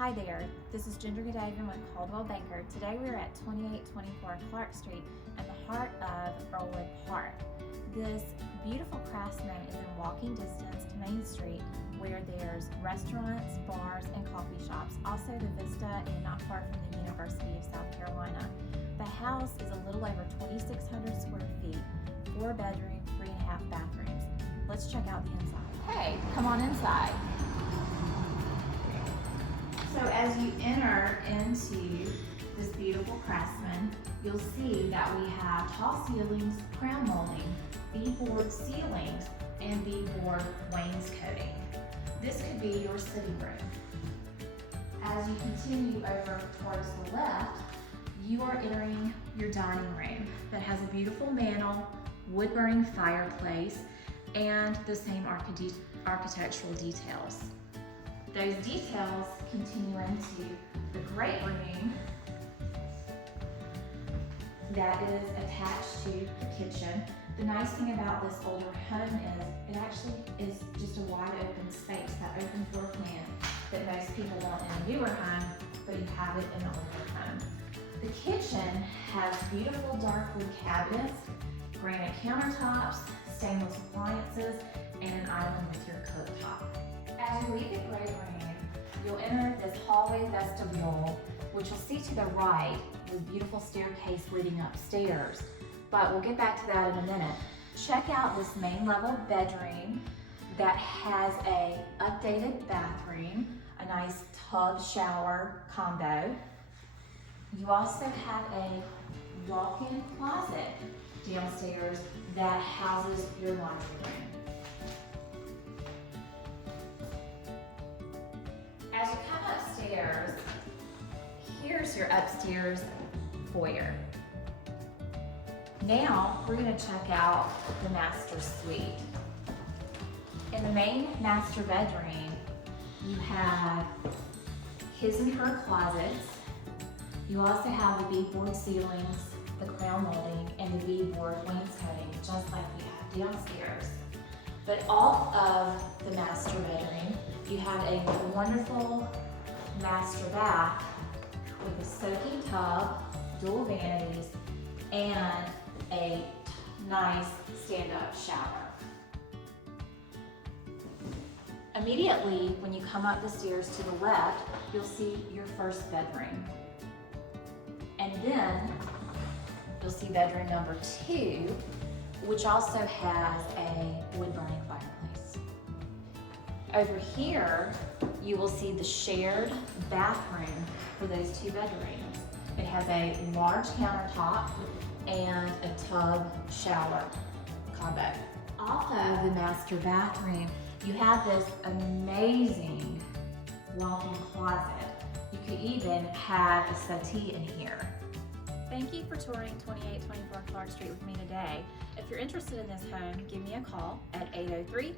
Hi there, this is Ginger Gadavian with Caldwell Banker. Today we're at 2824 Clark Street in the heart of Earlewood Park. This beautiful craftsman is in walking distance to Main Street, where there's restaurants, bars, and coffee shops. Also the Vista and not far from the University of South Carolina. The house is a little over 2,600 square feet, 4 bedrooms, 3.5 bathrooms. Let's check out the inside. Hey, come on inside. So as you enter into this beautiful craftsman, you'll see that we have tall ceilings, crown molding, beadboard ceilings, and beadboard wainscoting. This could be your sitting room. As you continue over towards the left, you are entering your dining room that has a beautiful mantel, wood-burning fireplace, and the same architectural details. Those details continue into the great room that is attached to the kitchen. The nice thing about this older home is it actually is just a wide open space, that open floor plan that most people want in a newer home, but you have it in an older home. The kitchen has beautiful dark wood cabinets, granite countertops, stainless appliances, and an island with your cooktop. As you leave the great room, you'll enter this hallway vestibule, which you'll see to the right with a beautiful staircase leading upstairs. But we'll get back to that in a minute. Check out this main level bedroom that has a updated bathroom, a nice tub shower combo. You also have a walk-in closet downstairs that houses your laundry room. As you come upstairs, here's your upstairs foyer. Now we're going to check out the master suite. In the main master bedroom, you have his and her closets. You also have the beadboard ceilings, the crown molding, and the beadboard wainscoting, just like you have downstairs. But off of the master bedroom, you have a wonderful master bath with a soaking tub, dual vanities, and a nice stand-up shower. Immediately, when you come up the stairs to the left, you'll see your first bedroom. And then you'll see bedroom number 2, which also has a wood-burning fireplace. Over here, you will see the shared bathroom for those 2 bedrooms. It has a large countertop and a tub shower combo. Off of the master bathroom, you have this amazing walk-in closet. You could even have a settee in here. Thank you for touring 2824 Clark Street with me today. If you're interested in this home, give me a call at 803-467-1879.